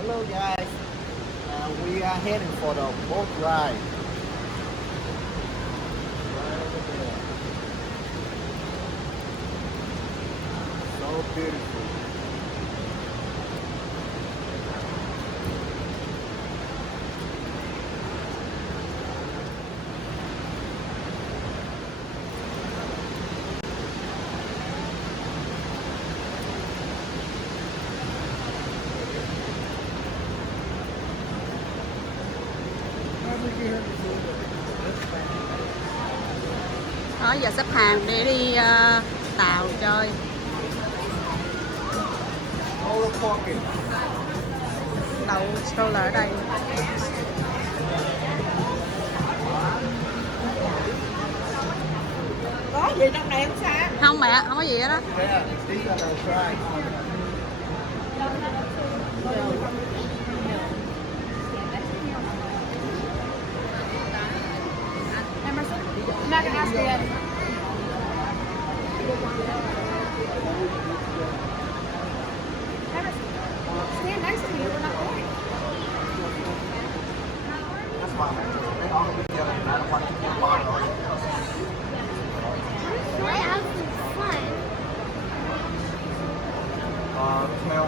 Hello guys, we are heading for the boat ride. Right over there. So beautiful. Đó, giờ xếp hàng để đi tàu chơi. Đậu stroller ở đây. Có gì trong này không sao? Không mẹ, không có gì hết đó. I'm not gonna ask you yet. Stand next to me, we're not going. That's fine. They all be together. I don't want to be apart. Why else is fun? Smell.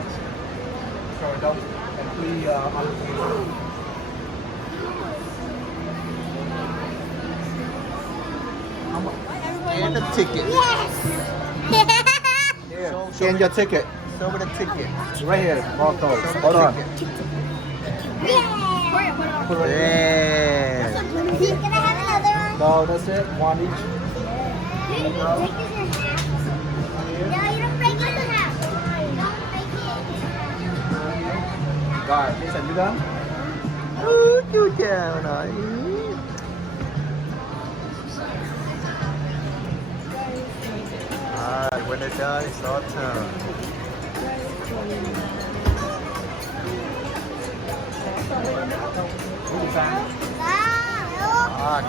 Sorry, don't. And please, and the ticket. Yes! Here, scan your ticket. Show me the ticket. Right here. Hold on. Yeah! Yeah. He's gonna have another one. No, that's it. One each. Break this in half. No, you don't break it in half. Don't break it in half. Rồi, Jason, you done? Ú, chú chào nội. When they're done, it's all time.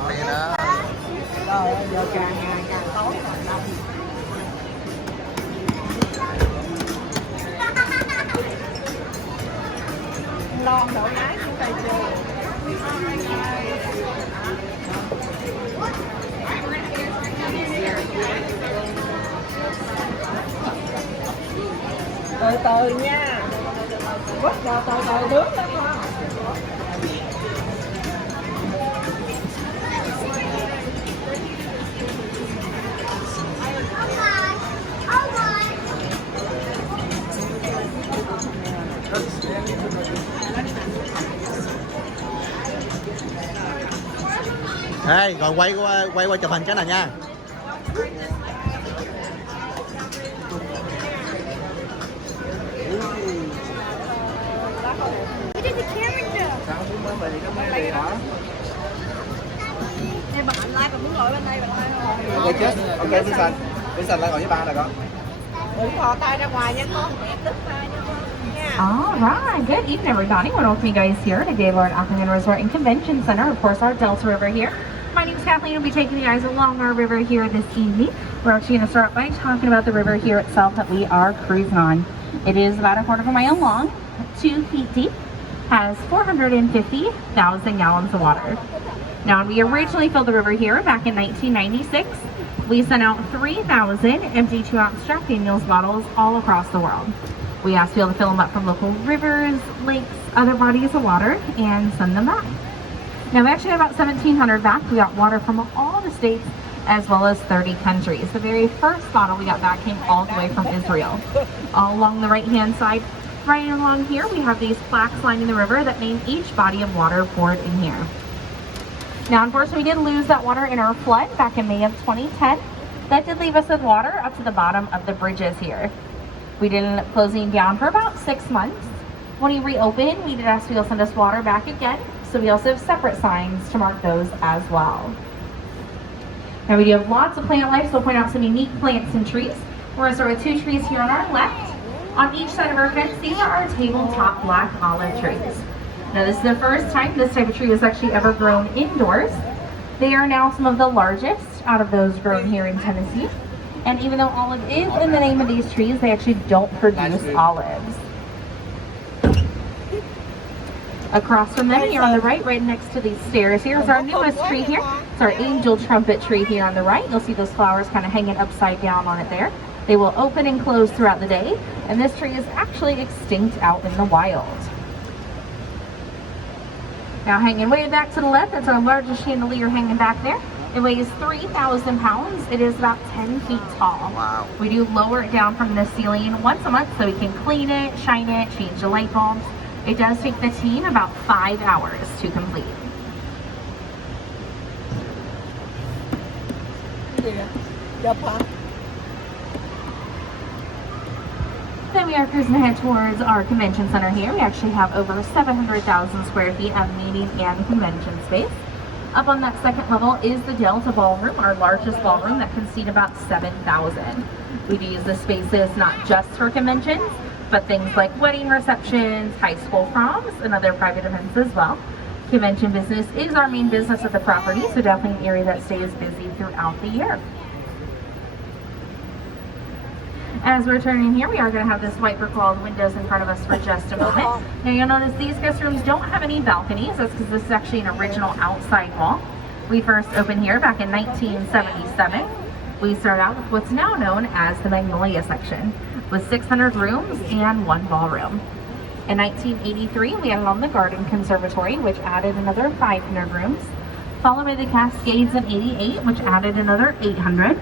Clean up. Rồi, giờ càng ngày càng tối rồi đông. Lon đổ lái chúng ta chơi. Từ từ nha. Quất vào từ từ nước đó không? Hey, rồi quay qua chụp hình cái này nha. What did the camera do? Sao muốn mới về cái máy này hả? Em bật like còn muốn ngồi bên đây bật like không? Ok chết. Ok Vincent lại ngồi với ba này con. Đừng thò tay ra ngoài nha con. Đứt tay nha con. All right, good evening everybody. We're with me guys here at the Gaylord Opryland Resort and Convention Center, of course our Delta River here. My name is Kathleen. We'll be taking you guys along our river here this evening. We're actually going to start by talking about the river here itself that we are cruising on. It is about a quarter of a mile long, 2 feet deep, has 450,000 gallons of water. Now, when we originally filled the river here back in 1996, we sent out 3,000 empty 2-ounce Jack Daniels bottles all across the world. We asked people to fill them up from local rivers, lakes, other bodies of water, and send them back. Now we actually got about 1,700 back. We got water from all the states as well as 30 countries. The very first bottle we got back came all the way from Israel. All along the right-hand side, right along here, we have these plaques lining the river that name each body of water poured in here. Now, unfortunately, we did lose that water in our flood back in May of 2010. That did leave us with water up to the bottom of the bridges here. We did end up closing down for about 6 months. When we reopened, we did ask people to send us water back again. So we also have separate signs to mark those as well. Now we do have lots of plant life, so we'll point out some unique plants and trees. We're gonna start with 2 trees here on our left. On each side of our fence, these are our tabletop black olive trees. Now this is the first time this type of tree was actually ever grown indoors. They are now some of the largest out of those grown here in Tennessee. And even though olive is in the name of these trees, they actually don't produce olives. Across from them here on the right next to these stairs here is our newest tree here. It's our angel trumpet tree here on the right. You'll see those flowers kind of hanging upside down on it there. They will open and close throughout the day, and this tree is actually extinct out in the wild. Now hanging way back to the left, that's our largest chandelier hanging back there. It weighs 3,000 pounds. It is about 10 feet tall. Wow. We do lower it down from the ceiling once a month so we can clean it, shine it, change the light bulbs. It does take the team about 5 hours to complete. Then we are cruising ahead towards our convention center here. We actually have over 700,000 square feet of meeting and convention space. Up on that second level is the Delta Ballroom, our largest ballroom that can seat about 7,000. We do use the spaces not just for conventions, but things like wedding receptions, high school proms, and other private events as well. Convention business is our main business at the property, so definitely an area that stays busy throughout the year. As we're turning here, we are going to have this white brick walled windows in front of us for just a moment. Now you'll notice these guest rooms don't have any balconies. That's because this is actually an original outside wall. We first opened here back in 1977. We started out with what's now known as the Magnolia section, with 600 rooms and 1 ballroom. In 1983, we added on the Garden Conservatory, which added another 500 rooms, followed by the Cascades in 88, which added another 800.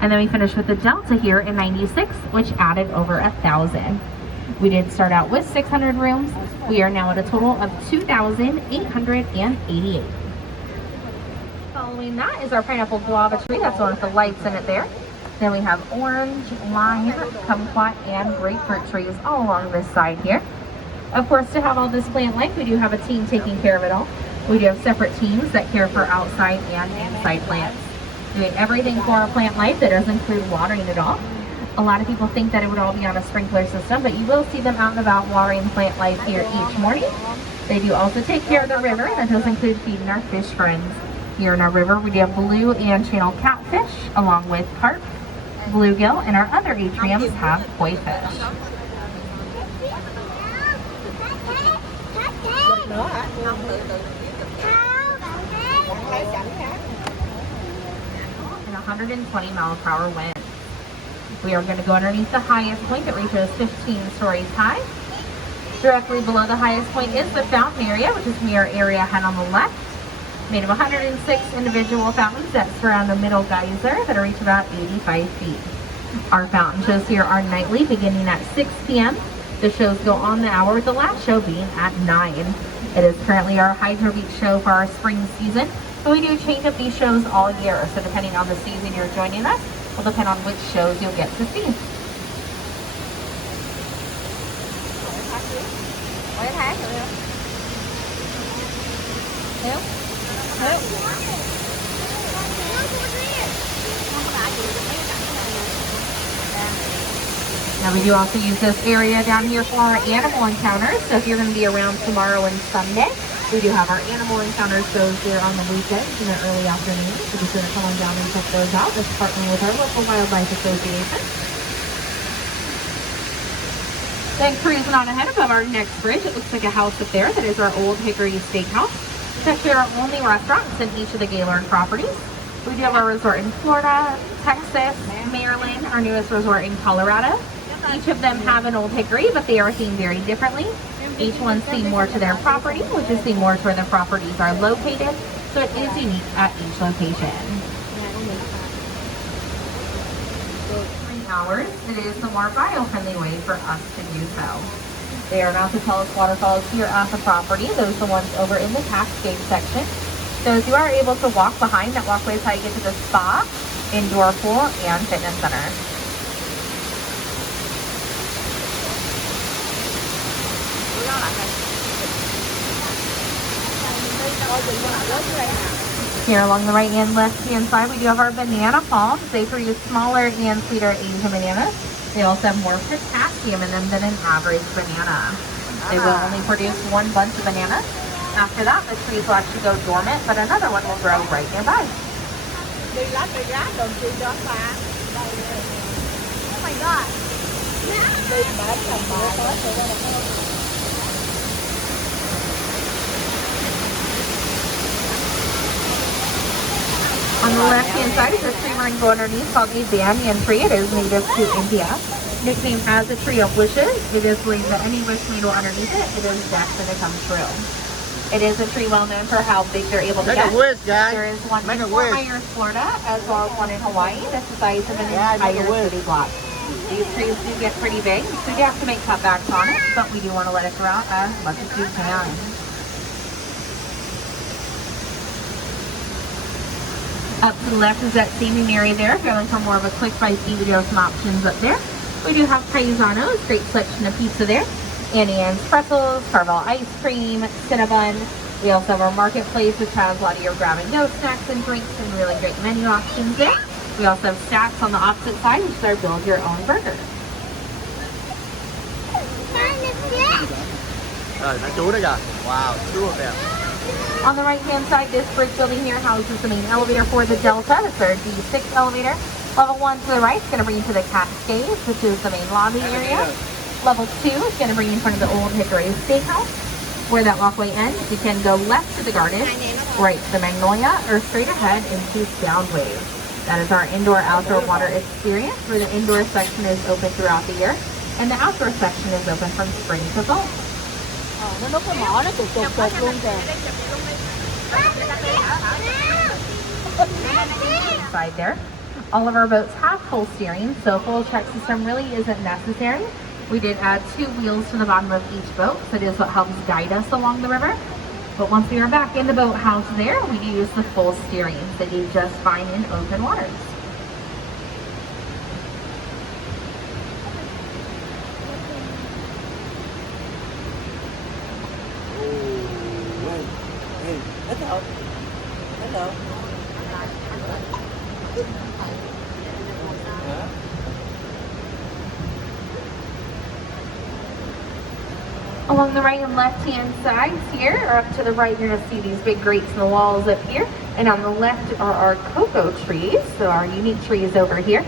And then we finished with the Delta here in 96, which added over 1,000. We did start out with 600 rooms. We are now at a total of 2,888. Following that is our pineapple guava tree. That's one with the lights in it there. Then we have orange, lime, kumquat, and grapefruit trees all along this side here. Of course, to have all this plant life, we do have a team taking care of it all. We do have separate teams that care for outside and inside plants. Doing everything for our plant life that doesn't include watering it all. A lot of people think that it would all be on a sprinkler system, but you will see them out and about watering plant life here each morning. They do also take care of the river. That does include feeding our fish friends. Here in our river, we do have blue and channel catfish, along with carp, bluegill, and our other atriums have koi fish. And 120 mile-per-hour wind. We are going to go underneath the highest point that reaches 15 stories high. Directly below the highest point is the fountain area, which is near area ahead on the left. Made of 106 individual fountains that surround a middle geyser that reach about 85 feet. Our fountain shows here are nightly, beginning at 6 p.m. The shows go on the hour, with the last show being at 9. It is currently our Hydro Beach show for our spring season, but we do change up these shows all year, so depending on the season you're joining us, will depend on which shows you'll get to see. Now we do also use this area down here for our animal encounters. So if you're going to be around tomorrow and Sunday, we do have our animal encounters goes there on the weekends in the early afternoon. So be sure to come on down and check those out. Let's partner with our local wildlife association. Then cruising on ahead above our next bridge, it looks like a house up there. That is our old Hickory Steakhouse. It's actually our only restaurant in each of the Gaylord properties. We do have our resort in Florida, Texas, Maryland, our newest resort in Colorado. Each of them have an old Hickory, but they are themed very differently. Each one's themed more to their property, which is themed more to where the properties are located, so it is unique at each location. 3 hours, it is the more bio-friendly way for us to do so. They are not the tallest waterfalls here at the property. Those are the ones over in the Cascade section. Those you are able to walk behind. That walkway is how you get to the spa, indoor pool, and fitness center. Here along the right and left hand side, we do have our banana palms. They produce smaller and sweeter Asian bananas. They also have more potassium in them than an average banana. They will only produce one bunch of bananas. After that, the trees will actually go dormant, but another one will grow right nearby. Oh my God. left-hand side is a tree rainbow underneath called a banyan tree. It is native to India. Nicknamed as a tree of wishes. It is believed that any wish made underneath it, it is destined to come true. It is a tree well known for how big they're able to get. Wish, guys. There is one Make in a Fort wish. Myers, Florida, as well as one in Hawaii. That's the size of an entire city block. These trees do get pretty big, so you do have to make cutbacks on it, but we do want to let it grow out as much as you can. Up to the left is that seating area there. If you're looking for more of a quick bite, we do have some options up there. We do have Paisanos, great selection of pizza there. Annie Ann's pretzels, Carvel ice cream, Cinnabon. We also have our marketplace, which has a lot of your grab-and-go snacks and drinks and really great menu options there. We also have Stacks on the opposite side, which is our build-your-own burger. Wow, 2 of them. On the right-hand side, this brick building here houses the main elevator for the Delta. It's our D6 elevator. Level 1 to the right is going to bring you to the Cascades, which is the main lobby area. Level 2 is going to bring you in front of the old Hickory Steakhouse. Where that walkway ends, you can go left to the garden, right to the Magnolia, or straight ahead into Soundwave. That is our indoor-outdoor water experience, where the indoor section is open throughout the year, and the outdoor section is open from spring to fall. Nó đút cái mỏ nó cục luôn kìa. Side there. All of our boats have full steering, so full check system really isn't necessary. We did add 2 wheels to the bottom of each boat, so it is what helps guide us along the river. But once we are back in the boathouse there, we do use the full steering, so you do just fine in open waters. Along the right and left hand sides here, or up to the right, you're going to see these big grates in the walls up here. And on the left are our cocoa trees, so our unique trees over here.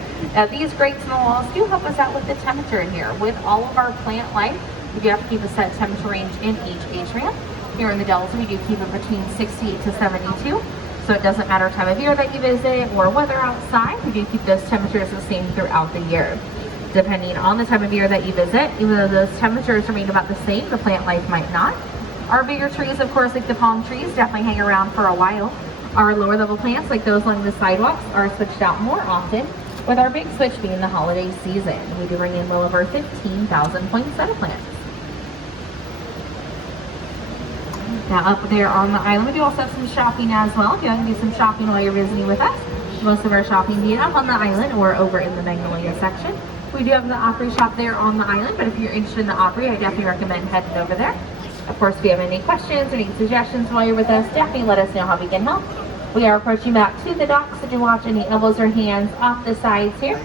These grates in the walls do help us out with the temperature in here. With all of our plant life, we do have to keep a set temperature range in each atrium. Here in the Delta, we do keep it between 68 to 72. So it doesn't matter time of year that you visit or weather outside, we do keep those temperatures the same throughout the year. Depending on the time of year that you visit, even though those temperatures remain about the same, the plant life might not. Our bigger trees, of course, like the palm trees, definitely hang around for a while. Our lower level plants, like those along the sidewalks, are switched out more often, with our big switch being the holiday season. We do bring in well over 15,000 poinsettia plants. Now up there on the island, we do also have some shopping as well. If you want to do some shopping while you're visiting with us, most of our shopping being up on the island or over in the Magnolia section. We do have the Opry shop there on the island, but if you're interested in the Opry, I definitely recommend heading over there. Of course, if you have any questions, any suggestions while you're with us, definitely let us know how we can help. We are approaching back to the dock, so do watch any elbows or hands off the sides here.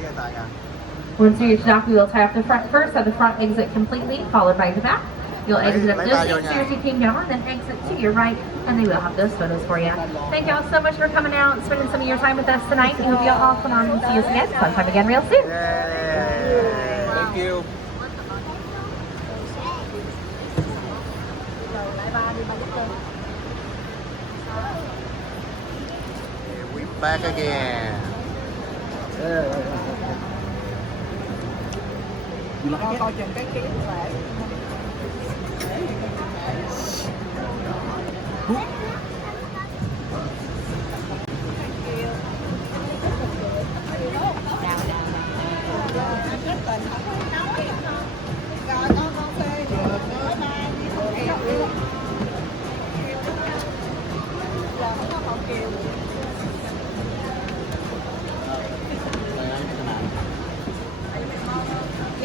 Once you reach the dock, we will tie off the front first, have the front exit completely, followed by the back. You'll exit up this stairs you came down, then exit to your right, and they will have those photos for you. Thank y'all so much for coming out and spending some of your time with us tonight. We hope y'all all come on and see us again sometime again real soon. Thank you. Here we back again. You like it? Coi chừng cái kiến lại.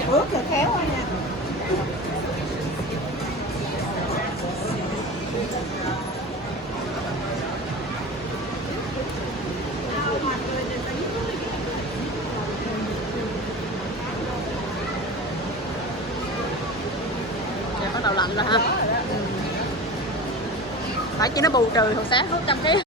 Bước rồi khéo anh nha. Dạ, bắt đầu lạnh rồi ha. Phải chỉ nó bù trừ hồi sáng hút 100 kg.